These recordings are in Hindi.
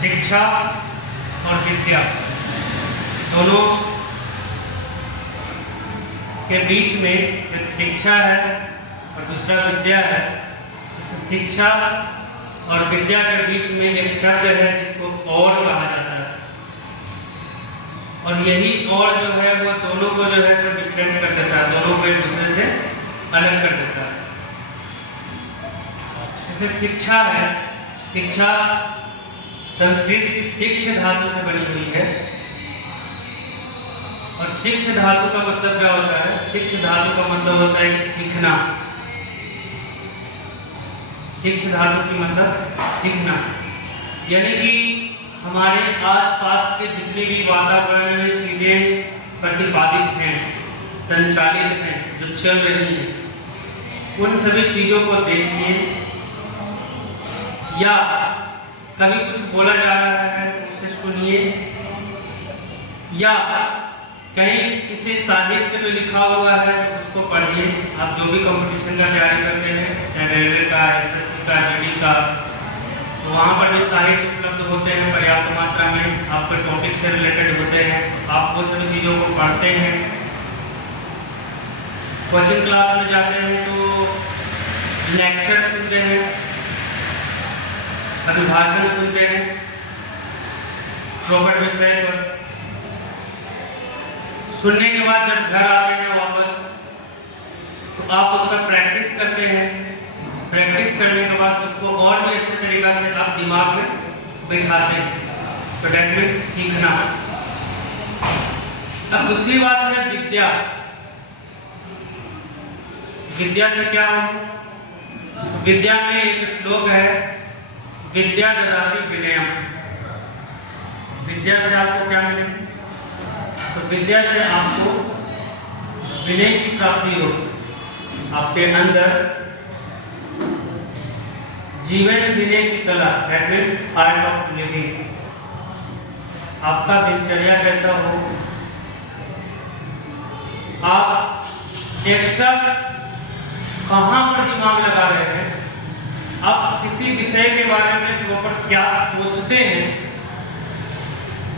शिक्षा और विद्या दोनों के बीच में एक शिक्षा है और दूसरा विद्या है। इस शिक्षा और विद्या के बीच में एक शब्द है जिसको और कहा जाता है, और यही और जो है वो दोनों को जो है सब डिफरेंट कर देता है, दोनों को एक दूसरे से अलग कर देता है। जैसे शिक्षा है, शिक्षा संस्कृत की शिक्ष धातु से बनी हुई है, और शिक्ष धातु का मतलब क्या होता है? शिक्ष धातु का मतलब होता है कि सीखना। शिक्ष धातु की मतलब सीखना, यानी कि हमारे आसपास के जितने भी वातावरण में चीजें प्रतिपादित हैं, संचालित हैं, जो चल रही हैं, उन सभी चीजों को देखिए, या कभी कुछ बोला जा रहा है तो उसे सुनिए, या कहीं किसी साहित्य में लिखा हुआ है तो उसको पढ़िए। आप जो भी कंपटीशन का तैयारी करते हैं, चाहे रेलवे का, एसएससी का, जीडी का, तो वहाँ पर भी साहित्य उपलब्ध होते हैं पर्याप्त मात्रा में, आपके टॉपिक से रिलेटेड होते हैं, आप वो सभी चीज़ों को पढ़ते हैं। कोचिंग क्लास में जाते हैं तो लेक्चर सुनते हैं, अभिभाषण सुनते हैं प्रॉपर विषय पर। सुनने के बाद जब घर आते हैं वापस, तो आप उसका प्रैक्टिस करते हैं। प्रैक्टिस करने के बाद उसको और भी अच्छे तरीक़ा से आप दिमाग में बिठाते हैं, तो दैट मीन्स सीखना। अब दूसरी बात है विद्या। विद्या से क्या हो? तो विद्या में एक श्लोक है, विद्या ददाति विनयम। विद्या से आपको क्या मिले? तो विद्या से आपको विनय की प्राप्ति हो, आपके अंदर जीवन जीने की कला, that means art of living. आपका दिनचर्या कैसा हो, आप एक्स्ट्रा कहाँ पर दिमाग लगा रहे हैं, आप किसी विषय के बारे में प्रॉपर क्या सोचते हैं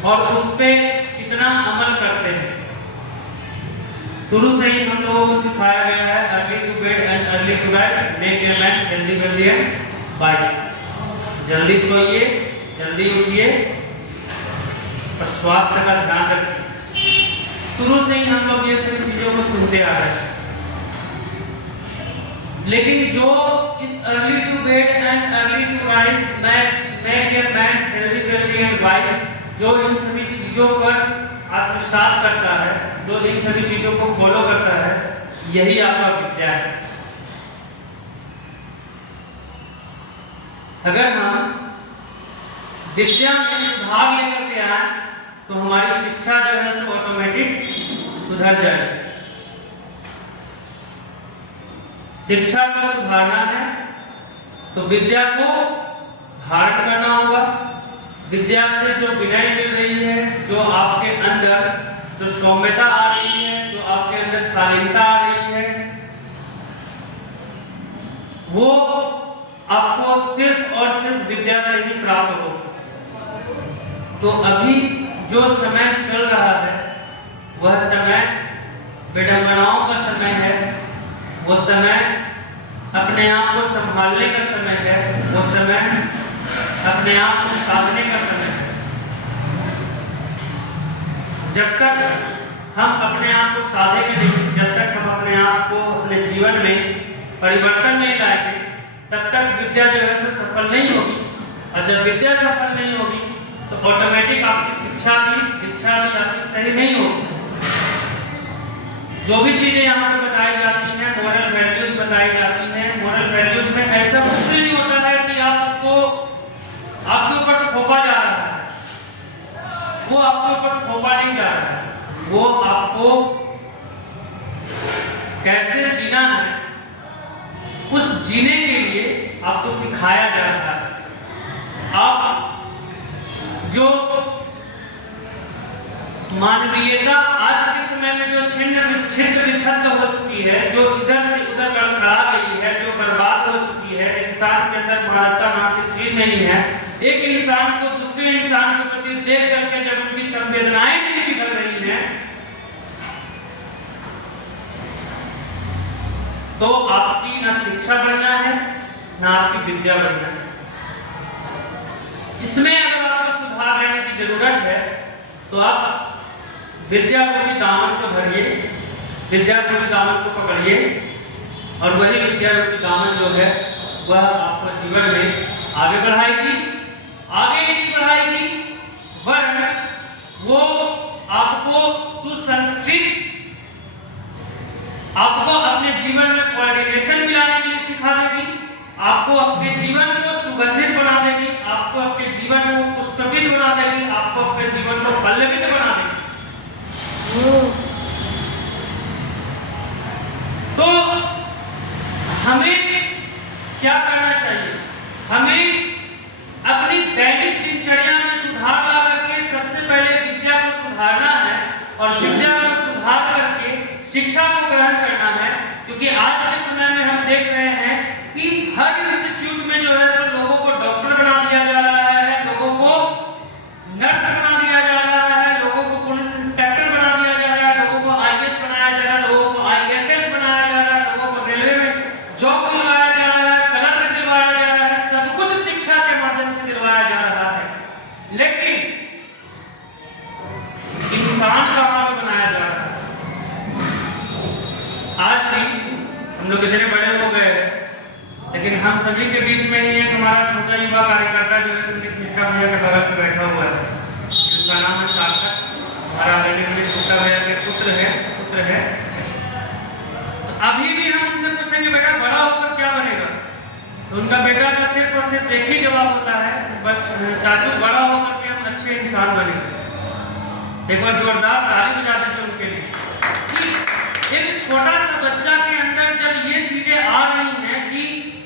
और उस पर कितना अमल करते हैं। शुरू से ही हम लोगों को सिखाया गया है early to bed and early to rise, make your life healthy and wise. जल्दी सोइए, जल्दी उठिए और स्वास्थ्य का ध्यान रखिए। शुरू से ही हम लोग ये सभी चीजों को सुनते आ रहे हैं, लेकिन जो इस early to bed and early to rise, make your life healthy and wise, जो इन सभी चीजों पर आत्मसात करता है, जो इन सभी चीजों को फॉलो करता है, यही आपका विद्या है। अगर हम विद्या में भाग लेकर के आए तो हमारी शिक्षा जो है सब ऑटोमेटिक सुधर जाए। शिक्षा को सुधारना है तो विद्या को धारण करना होगा। विद्या से जो विनय मिल रही है, जो आपके अंदर जो सौम्यता आ रही है, जो आपके अंदर शालीनता आ रही है, वो आपको सिर्फ और सिर्फ विद्या से ही प्राप्त हो। तो अभी जो समय चल रहा है वह समय विडंबनाओं का समय है, वो समय अपने आप को संभालने का समय है, वो समय अपने आप को साधने का समय है। जब तक हम अपने आप को साधेंगे नहीं, जब तक हम अपने आप को अपने जीवन में परिवर्तन नहीं लाएंगे, तब तक विद्या जो है सफल नहीं होगी। और जब विद्या सफल नहीं होगी तो ऑटोमेटिक आपकी शिक्षा भी, इच्छा भी आपकी सही नहीं होगी। जो भी चीजें यहाँ पे बताई जाती हैं, मोरल वैल्यूज बताई जाती हैं, मोरल वैल्यूज में ऐसा कुछ नहीं होता है कि आप उसको आपके ऊपर थोपा जा रहा है, वो आपके ऊपर थोपा नहीं जा रहा है, वो आपको कैसे जीना है उस जीने के लिए आपको सिखाया जा रहा है। आप जो मानवीयता आज के समय में जो छिन्न विच्छिन्न हो चुकी है, जो इधर से उधर लड़खड़ा गई है, जो बर्बाद हो चुकी है, इंसान के अंदर मानवता नाम की चीज नहीं है। एक इंसान को दूसरे दूसरे इंसान के प्रति देख करके जब उनकी संवेदनाएं नहीं निकल रही हैं, तो आपकी ना शिक्षा बढ़िया है ना आपकी विद्या बढ़िया है। इसमें अगर आपको सुधार लाने की जरूरत है तो आप विद्या रूपी दामन को धरिए, विद्या रूपी दामन को पकड़िए, और वही विद्या रूपी दामन जो है वह आपको जीवन में आगे बढ़ाएगी। आगे ही नहीं बढ़ाएगी वरन वो आपको सुसंस्कृत, आपको अपने जीवन में कोऑर्डिनेशन मिलाने के लिए सिखा देगी, आपको अपने जीवन को सुगंधित बना देगी, आपको अपने जीवन को पुष्पित बना देगी, आपको अपने जीवन को पल्लवित बना देगी। तो हमें क्या करना चाहिए? हमें अपनी दैनिक दिनचर्या में सुधार ला करके सबसे पहले विद्या को सुधारना है, और विद्या को सुधार करके शिक्षा को ग्रहण करना है। क्योंकि आज के समय में हम देख रहे हैं कि हर इंस्टीट्यूट में जो है सो लोगों को डॉक्टर बना दिया जा रहा है, लोगों को नर्स बना दिया जा रहा है, लोगों को पुलिस इंस्पेक्टर बना दिया जा रहा है, लोगों को आईएएस बनाया जा रहा है, लोगों को आईएफएस बनाया जा रहा है, लोगों को रेलवे में जॉब दिलवाया जा रहा है, कलर दिलवाया जा रहा है, सब कुछ शिक्षा के माध्यम से दिलवाया जा रहा है। लेकिन इंसान कहाँ पे बनाया जा रहा है? आज भी हम लोग इतने बड़े हो गए हैं, लेकिन हम सभी के बीच में ही एक हमारा छोटा युवा कार्यकर्ता जो है मिश्रा भैया के बगल में बैठा हुआ है, जिसका नाम है सार्थक, हमारा मिश्रा भैया के पुत्र है। तो अभी भी हम उनसे पूछेंगे बेटा बड़ा होकर क्या बनेगा, तो उनका बेटा का सिर्फ और सिर्फ एक ही जवाब होता है, चाचू बड़ा होकर के हम अच्छे इंसान बनेंगे। एक बार जोरदार ताली बजा दीजिए उनके लिए। एक छोटा सा बच्चा के अंदर जब ये चीजें आ रही हैं कि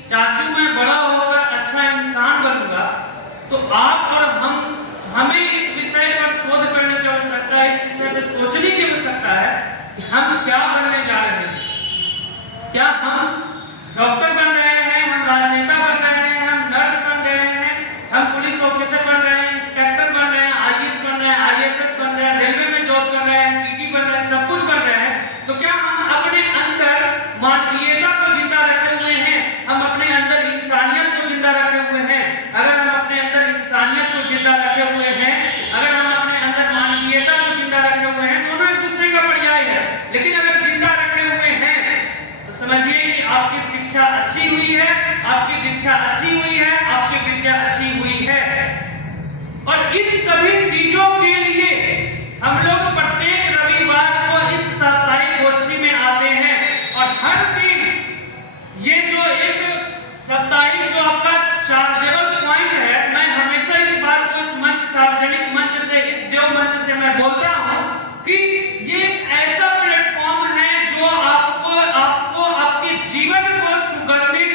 चाचू मैं बड़ा होकर अच्छा इंसान बनूंगा, तो आप और हमें इस विषय पर शोध करने की आवश्यकता है, इस विषय पर सोचने की आवश्यकता है कि हम क्या बनने जा रहे हैं। क्या हम डॉक्टर बन रहे हैं, हम राजनेता बन रहे हैं, हम नर्स बन रहे हैं, हम पुलिस ऑफिसर बन रहे हैं, इंस्पेक्टर बन रहे हैं, आईएएस बन रहे हैं, आईएफएस बन रहे हैं, रेलवे में जॉब कर रहे हैं, पीटी बन रहे हैं, सब कुछ बन रहे हैं, तो क्या हम अपने अंदर मानवीयता को जिंदा रखे हुए हैं? हम अपने अंदर इंसानियत को जिंदा रखे हुए हैं? अगर हम अपने अंदर इंसानियत को जिंदा रखे हुए हैं, अगर हम अपने अंदर मानवीयता को जिंदा रखे हुए हैं, दोनों एक दूसरे का पर्याय है। लेकिन अगर जिंदा रखे हुए हैं तो समझिए कि आपकी शिक्षा अच्छी हुई है, आपकी दीक्षा अच्छी हुई है, आपकी विद्या अच्छी हुई है। और इन सभी चीजों के लिए हम लोग प्रत्येक रविवार को इस साप्ताहिक गोष्ठी में आते हैं, और हर दिन ये जो एक साप्ताहिक जो आपका चार्जेबल पॉइंट है, मैं हमेशा इस बात को इस मंच, सार्वजनिक मंच से, इस देव मंच से मैं बोलता हूं कि ये एक ऐसा प्लेटफॉर्म है जो आपको आपके जीवन को सुगंधित,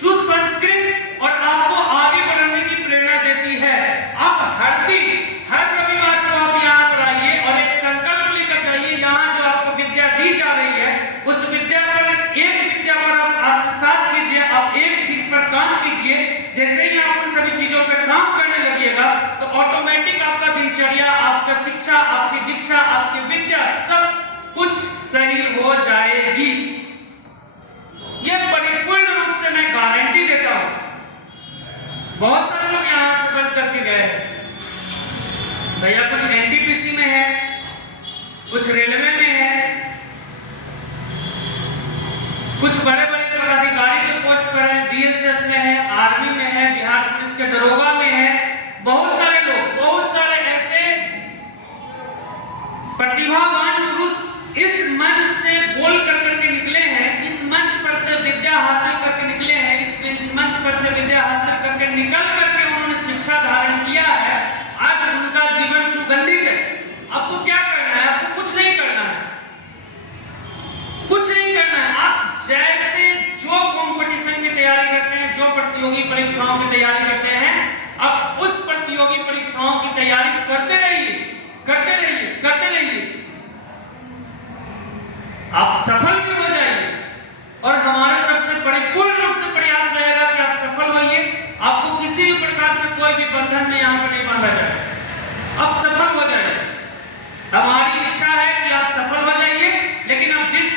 सुसंस्कृत और आपको आगे बढ़ने की प्रेरणा देती है। आप हर दिन, हर रविवार को आप यहाँ पर आइए और एक संकल्प लेकर जाइए। यहाँ जो आपको विद्या दी जा रही है, उस विद्या पर, एक विद्या पर आप आत्मसात कीजिए, आप एक चीज पर काम कीजिए। जैसे ही आप उन सभी चीजों पर काम करने लगिएगा तो ऑटोमेटिक आपका दिनचर्या, आपका शिक्षा, आपकी दीक्षा, आपकी विद्या सब कुछ सही हो जाएगी। ये परिपूर्ण रूप से मैं गारंटी देता हूं। बहुत सारे लोग यहां से बंद करके गए हैं भैया, कुछ एनटीपीसी में है, कुछ रेलवे में है, कुछ बड़े बड़े पदाधिकारी के पोस्ट पर है, बीएसएफ में है, आर्मी में है, बिहार पुलिस के दरोगा में है। बहुत सारे लोग, बहुत सारे ऐसे प्रतिभावान पुरुष इस मंच से बोल करके निकले हैं, इस मंच पर से विद्या हासिल करके निकले हैं, इस मंच पर से विद्या हासिल करके निकल करके उन्होंने शिक्षा धारण किया है। आज उनका जीवन सुगंधित है। आपको क्या करना है? आपको कुछ नहीं करना है, कुछ नहीं करना है। आप जैसे जो कंपटीशन की तैयारी करते हैं, जो प्रतियोगी परीक्षाओं की तैयारी करते हैं, आप उस प्रतियोगी परीक्षाओं की तैयारी करते रहिए, करते रहिए, करते रहिए। आप सफल भी हो जाइए, और हमारे तरफ से परिपूर्ण रूप से प्रयास रहेगा कि आप सफल होइए। आपको किसी किसी भी प्रकार से कोई भी बंधन में यहाँ पर नहीं बांधा जाए, अब सफल हो जाए। हमारी इच्छा है कि आप सफल हो जाइए, लेकिन आप जिस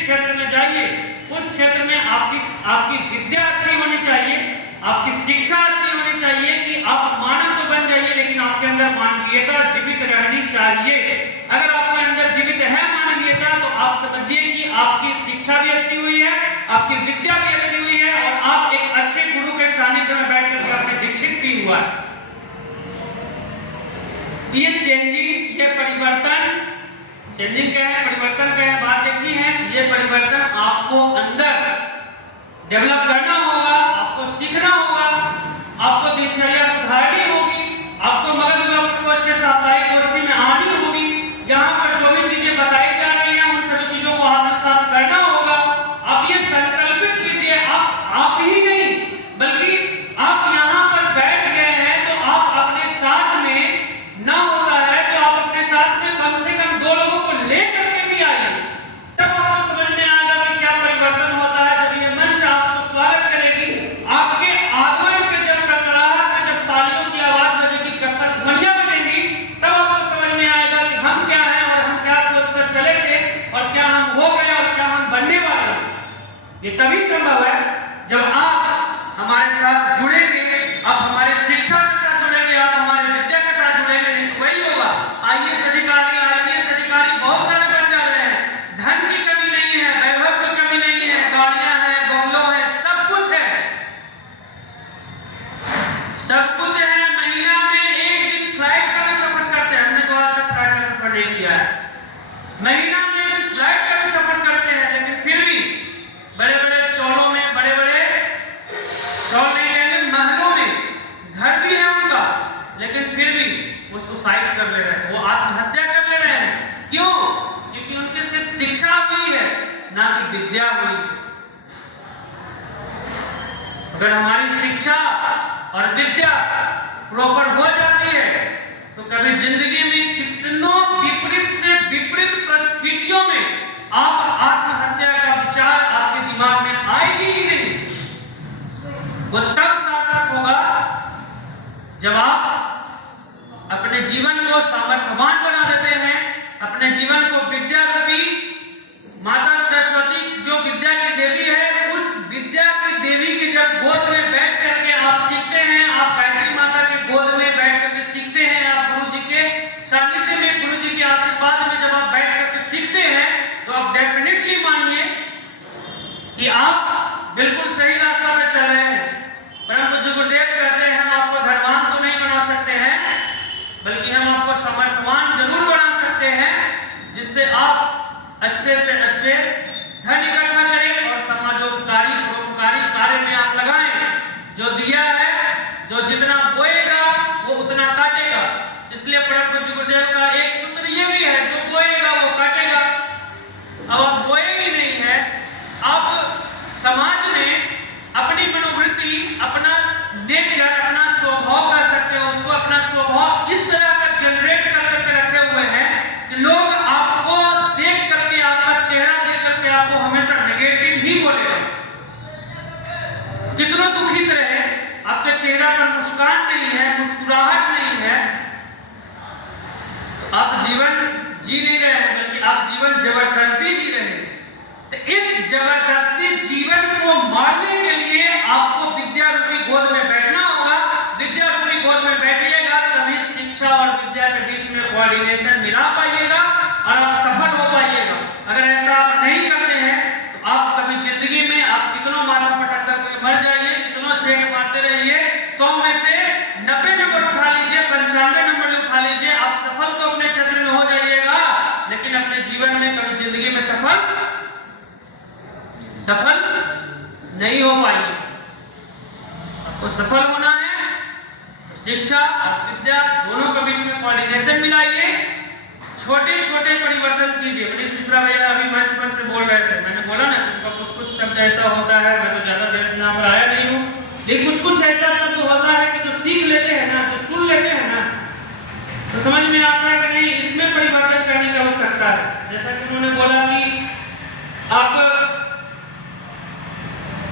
क्षेत्र में जाइए उस क्षेत्र में आपकी विद्या अच्छी होनी चाहिए, आपकी शिक्षा अच्छी होनी चाहिए कि आप मानव तो बन जाइए, लेकिन आपके अंदर मानवीयता जीवित रहनी चाहिए। अगर आपके अंदर जीवित है मानवीयता, तो आप समझिए कि आपकी शिक्षा भी अच्छी हुई है, आपकी विद्या भी अच्छी हुई है, और आप एक अच्छे गुरु के सानिध्य में बैठकर आपने दीक्षित भी हुआ है। ये चेंजिंग, ये परिवर्तन, चेंजिंग क्या है, परिवर्तन क्या है, बात देखी है। ये परिवर्तन आपको अंदर डेवलप करना होगा, आपको सीखना होगा, आपको दिनचर्या सुधारनी होगी, आपको मगध प्रकोष्ठ के साप्ताहिक गोष्ठी में आनी होगी। यहाँ पर जो भी चीजें बताई जा रही हैं उन सभी चीजों को आत्मसात करना होगा। आप ये संकल्पित कीजिए, आप ही नहीं बल्कि आप यहाँ पर बैठ गए हैं तो आप अपने साथ में ना होता है तो आप अपने साथ में कम से कम 2 लोगों को लेकर के भी आइए, तब आपको समझ में आएगा कि क्या परिवर्तन होता है। जब ये मंच आपको स्वागत करेगी, आपके आगमन पे जब कड़कड़ाहट में जब तालियों की आवाज बजेगी, कर्तव्य ध्वनियां बजेंगी, तब आपको समझ में आएगा कि हम क्या हैं और हम क्या सोचकर चले थे और क्या हम हो गए और क्या हम बनने वाले हैं। ये तभी संभव है जब आप हमारे साथ जुड़ेंगे, आप हमारे शिक्षा के साथ जुड़ेंगे, आप हमारे विद्या के साथ जुड़ेंगे, नहीं तो वही होगा। आईएएस अधिकारी बहुत सारे बन जा रहे हैं, धन की कमी नहीं है, वैभव की कमी नहीं है, गाड़ियां हैं, बंगलों है, सब कुछ है, सब कुछ है। महीना में 1 दिन फ्लाइट का भी सफर करते हैं, हमने तो आज तक फ्लाइट का सफर नहीं किया है। महीना में 1 दिन फ्लाइट का भी सफर करते हैं, लेकिन फिर भी बड़े बड़े चौड़ों में, बड़े बड़े चौड़ नहीं कहेंगे, महलों में घर भी है उनका, लेकिन फिर भी वो सुसाइड कर ले रहे हैं, वो आत्महत्या कर ले रहे हैं। क्यों? क्योंकि उनके सिर्फ शिक्षा हुई है, ना कि विद्या हुई है। अगर हमारी शिक्षा और विद्या प्रॉपर हो जाती है तो कभी जिंदगी में कितनों विपरीत से विपरीत परिस्थितियों में आप आत्महत्या का विचार आपके दिमाग में आएगी ही नहीं। वो तब सार्थक होगा जब आप अपने जीवन को सामर्थ्यवान बना देते हैं, अपने जीवन को विद्या रूपी माता सरस्वती जो विद्या की देवी है, उस विद्या की देवी की जब गोद में बैठ करके आप सीखते हैं, आप गायत्री माता के गोद में बैठ करके सीखते हैं, आप गुरु जी के सानिध्य में, गुरु जी के आशीर्वाद में जब आप बैठ करके सीखते हैं, तो आप डेफिनेटली मानिए कि आप बिल्कुल सही रास्ता पे चल रहे हैं। परंतु जो गुरुदेव कहते हैं, हम आपको धनवान तो नहीं बना सकते हैं, बल्कि हम आपको समर्थवान जरूर बना सकते हैं, जिससे आप अच्छे से अच्छे धन इकट्ठा करें और समाजोपकारी परोपकारी कार्य में आप लगाएं। जो दिया है, जो जितना बोएगा वो उतना काटेगा। इसलिए परम पूज्य गुरुदेव का एक सूत्र ये भी है, जो बोएगा वो काटेगा। अब आप बोए ही नहीं है, आप समाज में अपनी मनोवृत्ति, अपना नेचर, अपना स्वभाव कर सकते हो, उसको अपना स्वभाव इस तरह का जनरेट करके रखे हुए हैं कि लोग आपको देख करके, आपका चेहरा देख करके आपको हमेशा नेगेटिव ही बोलेगा। कितना दुखित रहे, आपके चेहरा पर मुस्कान नहीं है, मुस्कुराहट नहीं है, आप जीवन जी नहीं रहे हैं, बल्कि आप जीवन जबरदस्ती जी रहे हैं। तो इस जबरदस्ती जीवन को मारने के लिए आपको विद्या रूपी गोद में बैठना होगा। विद्या रूपी गोद में बैठिएगा, तभी शिक्षा और विद्या के बीच में कोऑर्डिनेशन मिला पाइएगा और आप सफल हो पाइएगा। अगर ऐसा आप नहीं करते हैं तो आप कभी जिंदगी में आप कितनों माथा पटक कर मर जाइए, कितनों सेट मारते रहिए, 100 में से 90 नंबर उठा लीजिए, 95 नंबर उठा लीजिए, आप सफल तो अपने क्षेत्र में हो जाइएगा, लेकिन अपने जीवन में कभी जिंदगी में सफल नहीं हो पाएगी। आपको सफल होना है, शिक्षा और विद्या दोनों के बीच में कोऑर्डिनेशन मिलाइए, छोटे छोटे परिवर्तन कीजिए। मनीष मिश्रा भैया अभी मंच पर से बोल रहे थे, मैंने बोला ना उनका कुछ कुछ शब्द ऐसा होता है, मैं तो ज्यादा देर से यहाँ पर आया नहीं हूँ, लेकिन कुछ कुछ ऐसा शब्द होता है कि जो सीख लेते हैं ना, जो सुन लेते हैं ना, तो समझ में आता है कि नहीं, इसमें परिवर्तन करने की आवश्यकता है। जैसा कि उन्होंने बोला कि आप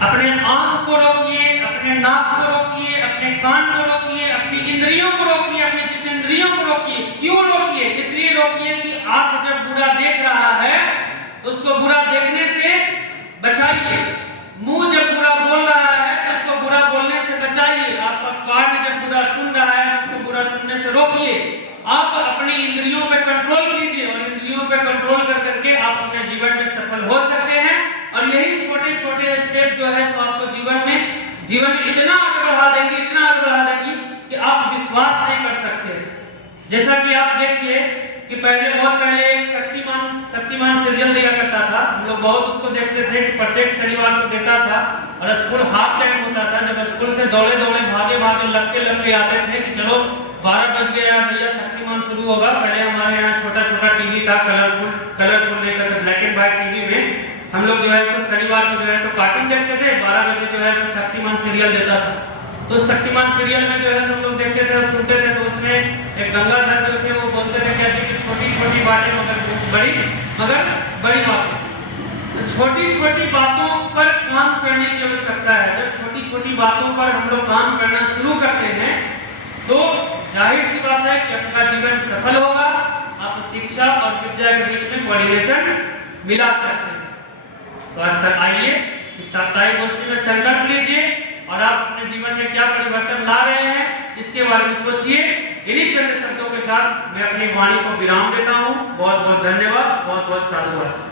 अपने आंख को रोकिए, अपने नाक को रोकिए, अपने कान को रोकिए, अपनी इंद्रियों को रोकिए, अपनी चित्तेंद्रियों को रोकिए। क्यों रोकिए? इसलिए रोकिए कि आप जब बुरा देख रहा है उसको बुरा देखने से बचाइए। मुंह जब बुरा बोल रहा है तो उसको बुरा बोलने से बचाइए। आपका कान जब बुरा सुन रहा है तो उसको बुरा सुनने से रोकिए। आप अपनी इंद्रियों पे कंट्रोल कीजिए और इंद्रियों पे कंट्रोल कर करके आप अपने जीवन में सफल हो सकते हैं। और यही छोटे छोटे स्टेप जो है तो आपको जीवन में इतना आगे बढ़ा देंगे, इतना आगे बढ़ा देंगे कि आप विश्वास नहीं कर सकते। जैसा कि आप देखिए कि बहुत पहले एक शक्तिमान सीरियल दिया करता था। हम लोग बहुत उसको देखते थे कि प्रत्येक शनिवार को देता था और स्कूल हाफ टाइम होता था। जब स्कूल से दौड़े भागे लगते आते थे कि चलो 12 बज गया भैया, शक्तिमान शुरू होगा। पहले हमारे यहाँ छोटा टीवी था, कलरफुल लेकर ब्लैक एंड व्हाइट टीवी में हम लोग जो है तो शनिवार को जो है तो कार्टून देखते थे। 12 बजे जो है तो शक्तिमान सीरियल देता था। तो शक्तिमान सीरियल में जो है हम लोग देखते थे और सुनते थे। तो उसमें एक गंगाधर जो थे वो बोलते थे कि छोटी बातें मगर बड़ी बातें। तो छोटी बातों पर काम करने की आवश्यकता है। जब छोटी बातों पर हम लोग काम करना शुरू करते हैं तो जाहिर सी बात है कि आपका जीवन सफल होगा। आप शिक्षा और विद्या के बीच में कोऑर्डिनेशन मिला सकते हैं। तो आइए इस साप्ताहिक गोष्ठी में संकल्प लीजिए और आप अपने जीवन में क्या परिवर्तन ला रहे हैं इसके बारे में सोचिए। इन्हीं चंद शब्दों के साथ मैं अपनी वाणी को विराम देता हूँ। बहुत बहुत धन्यवाद, बहुत बहुत साधुवाद।